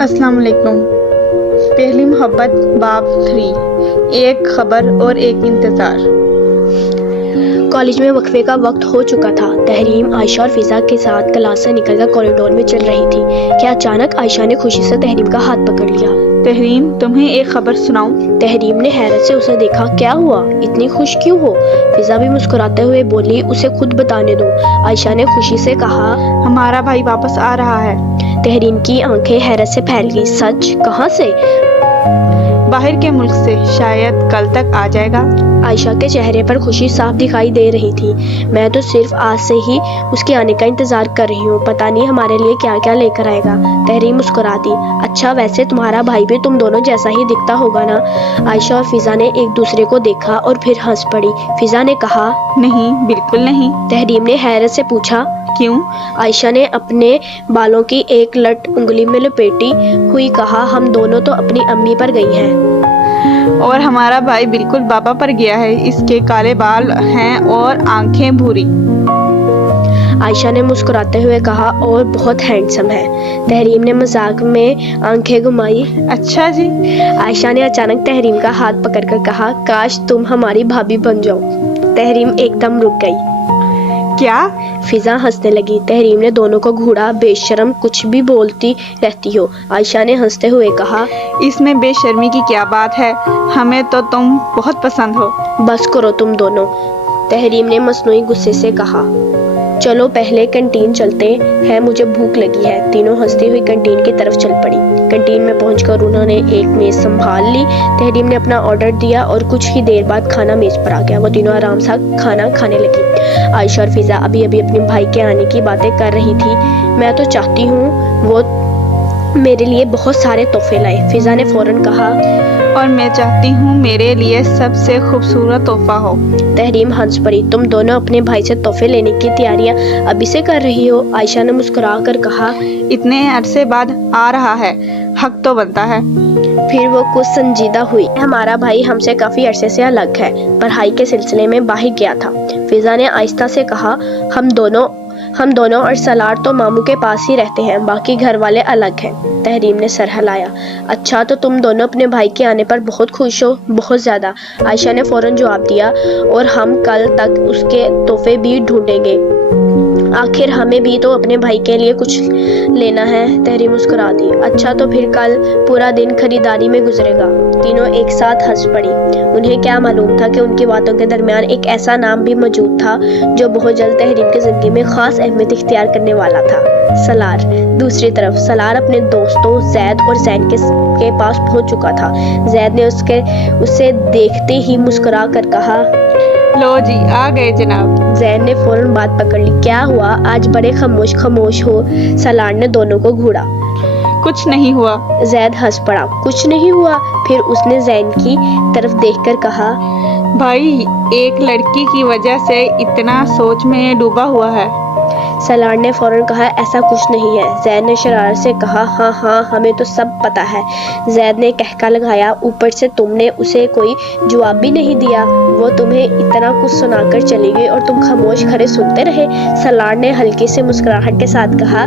السلام علیکم۔ پہلی محبت باب 3، ایک خبر اور ایک انتظار۔ کالج میں وقفے کا وقت ہو چکا تھا۔ تحریم عائشہ اور فضا کے ساتھ کلاس سے نکل کر کوریڈور میں چل رہی تھی کہ اچانک عائشہ نے خوشی سے تحریم کا ہاتھ پکڑ لیا۔ تحریم، تمہیں ایک خبر سناؤں؟ تحریم نے حیرت سے اسے دیکھا۔ کیا ہوا؟ اتنی خوش کیوں ہو؟ فضا بھی مسکراتے ہوئے بولی، اسے خود بتانے دو۔ عائشہ نے خوشی سے کہا، ہمارا بھائی واپس آ رہا ہے۔ تحریم کی آنکھیں حیرت سے پھیل گئی۔ سچ؟ کہاں سے؟ باہر کے ملک سے، شاید کل تک آ جائے گا۔ عائشہ کے چہرے پر خوشی صاف دکھائی دے رہی تھی۔ میں تو صرف آج سے ہی اس کے آنے کا انتظار کر رہی ہوں، پتہ نہیں ہمارے لیے کیا کیا لے کر آئے گا۔ تحریم مسکرا دی۔ اچھا، ویسے تمہارا بھائی بھی تم دونوں جیسا ہی دکھتا ہوگا نا؟ عائشہ اور فضا نے ایک دوسرے کو دیکھا اور پھر ہنس پڑی۔ فضا نے کہا، نہیں، بالکل نہیں۔ تحریم نے حیرت سے پوچھا، کیوں؟ عائشہ نے اپنے بالوں کی ایک لٹ انگلی میں لپیٹی ہوئی کہا، ہم دونوں تو اپنی امی پر گئی ہیں۔ اور ہمارا بھائی بالکل بابا پر گیا ہے، اس کے کالے بال ہیں اور آنکھیں بھوری۔ عائشہ نے مسکراتے ہوئے کہا، اور بہت ہینڈسم ہے۔ تحریم نے مذاق میں آنکھیں گھمائی۔ اچھا جی۔ عائشہ نے اچانک تحریم کا ہاتھ پکڑ کر کہا، کاش تم ہماری بھابھی بن جاؤ۔ تحریم ایک دم رک گئی۔ کیا؟ فضا ہنسنے لگی۔ تحریم نے دونوں کو گھوڑا، بے شرم، کچھ بھی بولتی رہتی ہو۔ عائشہ نے ہنستے ہوئے کہا، اس میں بے شرمی کی کیا بات ہے، ہمیں تو تم بہت پسند ہو۔ بس کرو تم دونوں، تحریم نے مصنوعی غصے سے کہا۔ چلو پہلے کینٹین چلتے ہیں، مجھے بھوک لگی ہے۔ تینوں ہنستی ہوئی کینٹین کی طرف چل پڑی۔ کینٹین میں پہنچ کر انہوں نے ایک میز سنبھال لی۔ تحریم نے اپنا آرڈر دیا اور کچھ ہی دیر بعد کھانا میز پر آ گیا۔ وہ تینوں آرام سے کھانا کھانے لگی۔ عائشہ اور فضا ابھی اپنے بھائی کے آنے کی باتیں کر رہی تھی۔ میں تو چاہتی ہوں وہ میرے لیے بہت سارے تحفے لائے، فضا نے فوراً کہا۔ اور میں چاہتی ہوں میرے لیے سب سے خوبصورت تحفہ ہو۔ تحریم ہنس پڑی۔ تم دونوں اپنے بھائی سے تحفے لینے کی تیاریاں ابھی سے کر رہی ہو؟ عائشہ نے مسکرا کر کہا، اتنے عرصے بعد آ رہا ہے، حق تو بنتا ہے۔ پھر وہ کچھ سنجیدہ ہوئی۔ ہمارا بھائی ہم سے کافی عرصے سے الگ ہے، پڑھائی کے سلسلے میں باہر گیا تھا۔ فضا نے آہستہ سے کہا، ہم دونوں اور سلار تو ماموں کے پاس ہی رہتے ہیں، باقی گھر والے الگ ہیں۔ تحریم نے سر ہلایا۔ اچھا، تو تم دونوں اپنے بھائی کے آنے پر بہت خوش ہو؟ بہت زیادہ، عائشہ نے فوراً جواب دیا، اور ہم کل تک اس کے تحفے بھی ڈھونڈیں گے۔ آخر ہمیں بھی تو اپنے بھائی کے لیے کچھ لینا ہے۔ تحریم مسکرا دی۔ اچھا، تو پھر کل پورا دن خریداری میں گزرے گا۔ تینوں ایک ساتھ ہنس پڑی۔ انہیں کیا معلوم تھا کہ ان کی باتوں کے درمیان ایک ایسا نام بھی موجود تھا جو بہت جلد تحریم کی زندگی میں خاص اہمیت اختیار کرنے والا تھا، سلار۔ دوسری طرف سلار اپنے دوستوں زید اور زین کے پاس پہنچ چکا تھا۔ زید نے اسے دیکھتے ہی مسکرا کر کہا، لو جی، آ گئے جناب۔ زین نے فوراً بات پکڑ لی۔ کیا ہوا؟ آج بڑے خاموش ہو۔ سلار نے دونوں کو گھوڑا۔ کچھ نہیں ہوا۔ زید ہنس پڑا۔ کچھ نہیں ہوا؟ پھر اس نے زین کی طرف دیکھ کر کہا، بھائی ایک لڑکی کی وجہ سے اتنا سوچ میں ڈوبا ہوا ہے۔ سلار نے فوراً کہا، ایسا کچھ نہیں ہے۔ زید نے شرارت سے کہا، ہاں ہمیں تو سب پتہ ہے۔ زید نے کہکا لگایا، اوپر سے تم نے اسے کوئی جواب بھی نہیں دیا، وہ تمہیں اتنا کچھ سنا کر چلی گئی اور تم خاموش کھڑے سنتے رہے۔ سلار نے ہلکی سی مسکراہٹ کے ساتھ کہا،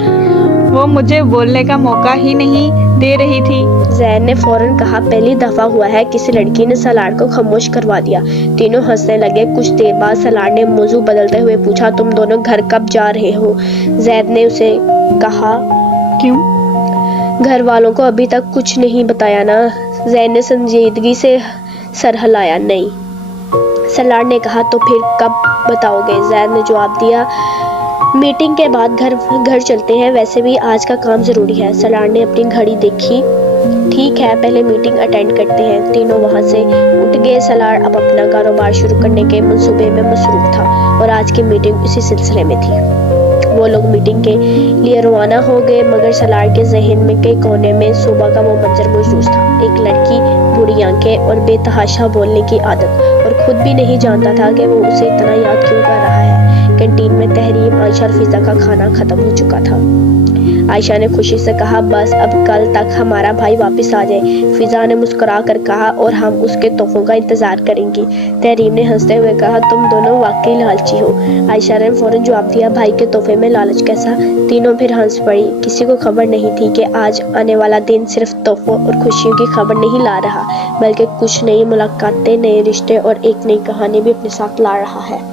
وہ مجھے بولنے کا موقع ہی نہیں دے رہی تھی۔ زید نے فوراً کہا، پہلی دفعہ ہوا ہے کسی لڑکی نے سلار کو خاموش کروا دیا۔ تینوں ہنسنے لگے۔ کچھ دیر بعد سلار نے موضوع بدلتے ہوئے پوچھا، تم دونوں گھر کب جا رہے ہو؟ زید نے اسے کہا، کیوں؟ گھر والوں کو ابھی تک کچھ نہیں بتایا نا؟ زید نے سنجیدگی سے سر ہلایا۔ نہیں۔ سلار نے کہا، تو پھر کب بتاؤ گے؟ زید نے جواب دیا، میٹنگ کے بعد گھر چلتے ہیں، ویسے بھی آج کا کام ضروری ہے۔ سلار نے اپنی گھڑی دیکھی۔ ٹھیک ہے، پہلے میٹنگ اٹینڈ کرتے ہیں۔ تینوں وہاں سے اٹھ گئے۔ سلار اب اپنا کاروبار شروع کرنے کے منصوبے میں مصروف تھا اور آج کی میٹنگ اسی سلسلے میں تھی۔ وہ لوگ میٹنگ کے لیے روانہ ہو گئے، مگر سلار کے ذہن میں کے کونے میں صبح کا وہ منظر موجود تھا، ایک لڑکی، بڑی آنکھیں اور بے تحاشا بولنے کی عادت، اور خود بھی نہیں جانتا تھا کہ وہ اسے اتنا یاد کیوں کر رہا ہے۔ کینٹین میں تحریم، عائشہ اور فضا کا کھانا ختم ہو چکا تھا۔ عائشہ نے خوشی سے کہا بس اب کل تک ہمارا بھائی واپس آ جائے۔ فضا نے مسکرا کر کہا اور ہم اس کے تحفوں کا انتظار کریں گی۔ تحریم نے ہنستے ہوئے کہا تم دونوں واقعی لالچی ہو۔ عائشہ نے فوراً جواب دیا بھائی کے تحفے میں لالچ کیسا؟ تینوں پھر ہنس پڑی۔ کسی کو خبر نہیں تھی کہ آج آنے والا دن صرف تحفوں اور خوشیوں کی خبر نہیں لا رہا بلکہ کچھ نئی ملاقاتیں، نئے رشتے اور ایک نئی کہانی بھی اپنے ساتھ لا رہا ہے۔